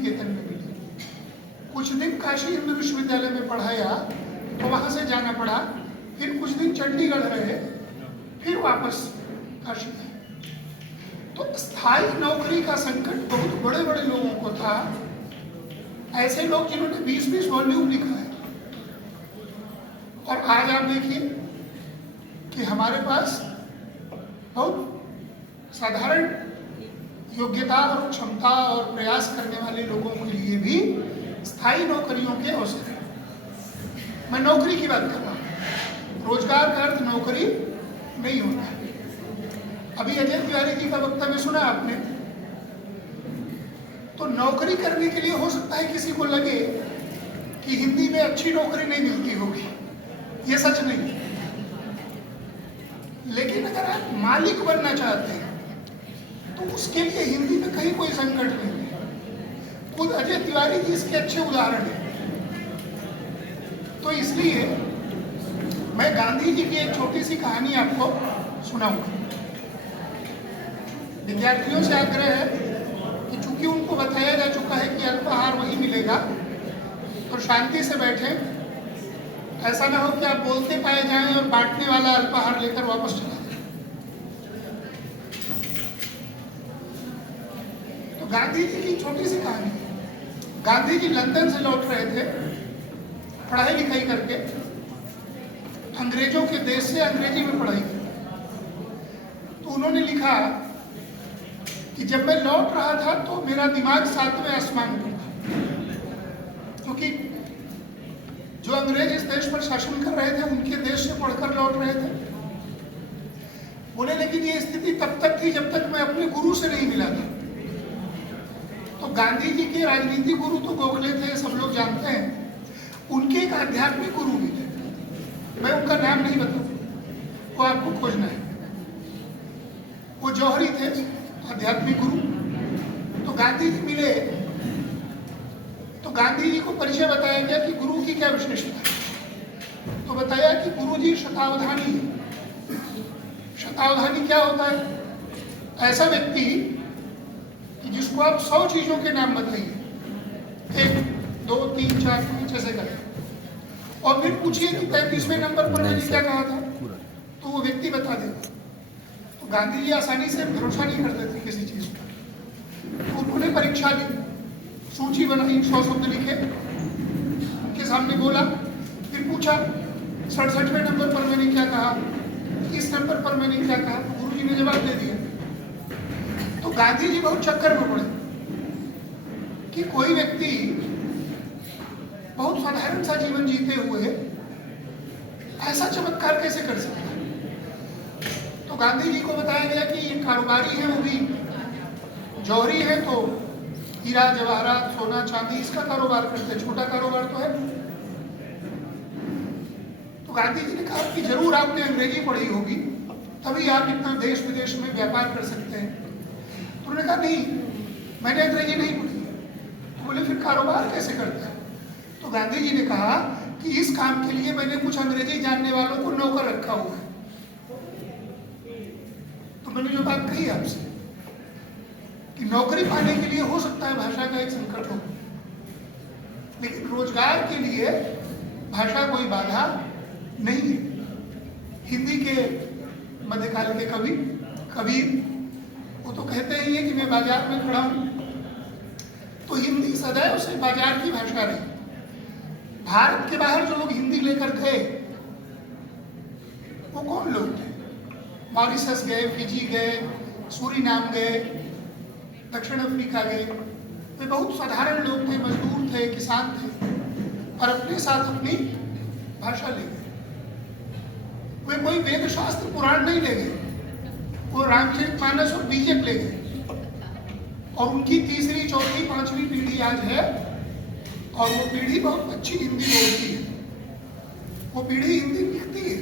निकेतन में मिली। कुछ दिन काशी हिंदू विश्वविद्यालय में पढ़ाया तो वहाँ से जाना पड़ा, फिर कुछ दिन चंडीगढ़ रहे, फिर वापस काशी गए। तो स्थायी नौकरी का संकट बहुत बड़े बड़े लोगों को था, ऐसे लोग जिन्होंने 20-20 वॉल्यूम लिखा है। और आज आप देखिए कि हमारे पास बहुत साधारण योग्यता और क्षमता और प्रयास करने वाले लोगों के लिए भी स्थायी नौकरियों के अवसर हैं। मैं नौकरी की बात कर रहा हूँ, रोजगार का अर्थ नौकरी नहीं होता है। अभी अजय तिवारी जी का वक्तव्य सुना आपने, तो नौकरी करने के लिए हो सकता है किसी को लगे कि हिंदी में अच्छी नौकरी नहीं मिलती होगी, ये सच नहीं है। लेकिन अगर आप मालिक बनना चाहते हैं तो उसके लिए हिंदी में कहीं कोई संकट नहीं है। खुद अजय तिवारी जी इसके अच्छे उदाहरण हैं। तो इसलिए मैं गांधी जी की एक छोटी सी कहानी आपको सुनाऊंगा। विद्यार्थियों से आग्रह है कि चूंकि उनको बताया जा चुका है कि अल्पाहार वही मिलेगा, तो शांति से बैठें। ऐसा ना हो कि आप बोलते पाए जाएं और बांटने वाला अल्पाहार लेकर वापस चला जाए। तो गांधी जी की छोटी सी कहानी। गांधी जी लंदन से लौट रहे थे पढ़ाई लिखाई करके, अंग्रेजों के देश से अंग्रेजी में पढ़ाई की। तो उन्होंने लिखा कि जब मैं लौट रहा था तो मेरा दिमाग 7वें आसमान पर था, क्योंकि जो अंग्रेज इस देश पर शासन कर रहे थे उनके देश से पढ़कर लौट रहे थे। बोले लेकिन ये स्थिति तब तक थी जब तक मैं अपने गुरु से नहीं मिला था। तो गांधी जी के राजनीतिक गुरु तो गोखले थे, सब लोग जानते हैं। उनके एक आध्यात्मिक गुरु भी थे, मैं उनका नाम नहीं बताऊं, वो आपको खोजना है। वो जौहरी थे, आध्यात्मिक गुरु। तो गांधी जी मिले तो गांधी जी को परिचय बताया गया कि गुरु की क्या विशेषता है। तो बताया कि गुरु जी शतावधानी है। शतावधानी क्या होता है? ऐसा व्यक्ति कि जिसको आप 100 चीजों के नाम बताइए, 1, 2, 3, 4, 5 ऐसे करें, और फिर पूछिए कि 35वें नंबर पर मैंने क्या कहा था, तो वो व्यक्ति बता देगा। तो गांधी जी आसानी से भरोसा नहीं करते थे किसी चीज पर। तो उन्होंने परीक्षा ली, सूची बनाई, 100 शब्द लिखे, उनके सामने बोला, फिर पूछा 67वें नंबर पर मैंने क्या कहा, 30 नंबर पर मैंने क्या कहा। तो गुरु जी ने जवाब दे दिया। तो गांधी जी बहुत चक्कर में पड़े कि कोई व्यक्ति बहुत साधारण सा जीवन जीते हुए ऐसा चमत्कार कैसे कर सकता है। तो गांधी जी को बताया गया कि ये कारोबारी है, वो भी जौहरी है, तो हीरा जवाहरात सोना चांदी इसका कारोबार करते, छोटा कारोबार तो है। तो गांधी जी ने कहा कि जरूर आपने अंग्रेजी पढ़ी होगी, तभी आप इतना देश विदेश में व्यापार कर सकते हैं। तो उन्होंने कहा नहीं, मैंने अंग्रेजी नहीं पढ़ी। तो बोले फिर कारोबार कैसे करते हैं? तो गांधी जी ने कहा कि इस काम के लिए मैंने कुछ अंग्रेजी जानने वालों को नौकर रखा हुआ है। तो मैंने जो बात कही आपसे कि नौकरी पाने के लिए हो सकता है भाषा का एक संकट हो, लेकिन रोजगार के लिए भाषा कोई बाधा नहीं है। हिंदी के मध्यकाल के कवि कबीर वो तो कहते ही है कि मैं बाजार में खड़ा हूं। तो हिंदी सदैव से बाजार की भाषा रही। भारत के बाहर जो लोग हिंदी लेकर गए वो कौन लोग थे? मॉरिशस गए, फिजी गए, सूरीनाम गए, दक्षिण अफ्रीका गए। वे बहुत साधारण लोग थे, मजदूर थे, किसान थे, और अपने साथ अपनी भाषा ले गए। वे कोई वेद शास्त्र पुराण नहीं ले गए, वो रामचरितमानस और बीजक ले गए। और उनकी तीसरी, चौथी, 5वीं पीढ़ी आज है, और वो पीढ़ी बहुत अच्छी हिंदी बोलती है, वो पीढ़ी हिंदी लिखती है,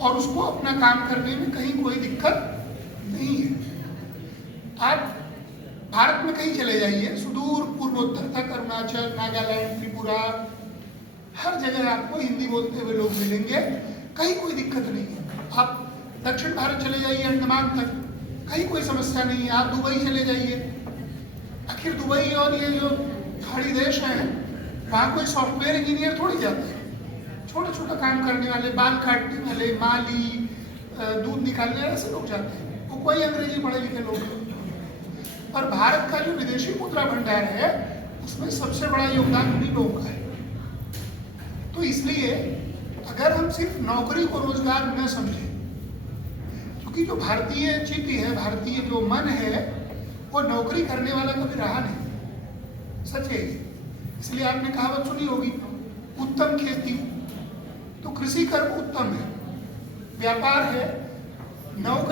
और उसको अपना काम करने में कहीं कोई दिक्कत नहीं है। आप भारत में कहीं चले जाइए, सुदूर पूर्वोत्तर तक, अरुणाचल, नागालैंड, त्रिपुरा, हर जगह आपको हिंदी बोलते हुए लोग मिलेंगे, कहीं कोई दिक्कत नहीं है। आप दक्षिण भारत चले जाइए, अंडमान तक, कहीं कोई समस्या नहीं है। आप दुबई चले जाइए, आखिर दुबई और ये जो खाड़ी देश हैं, वहाँ कोई सॉफ्टवेयर इंजीनियर थोड़ी जाते हैं। छोटा छोटा काम करने वाले, बाल काटने वाले, माली, दूध निकालने वाले, ऐसे लोग जाते हैं। वो कोई अंग्रेजी पढ़े लिखे लोग हैं। और भारत का जो विदेशी मुद्रा भंडार है, उसमें सबसे बड़ा योगदान उन्हीं लोगों का है। तो इसलिए अगर हम सिर्फ नौकरी को रोजगार न समझें, क्योंकि जो भारतीय चित्त है, भारतीय जो मन है, वो नौकरी करने वाला कभी रहा नहीं, सच है। इसलिए आपने कहावत सुनी होगी, उत्तम खेती, तो कृषि कर्म उत्तम है, व्यापार है, नौकरी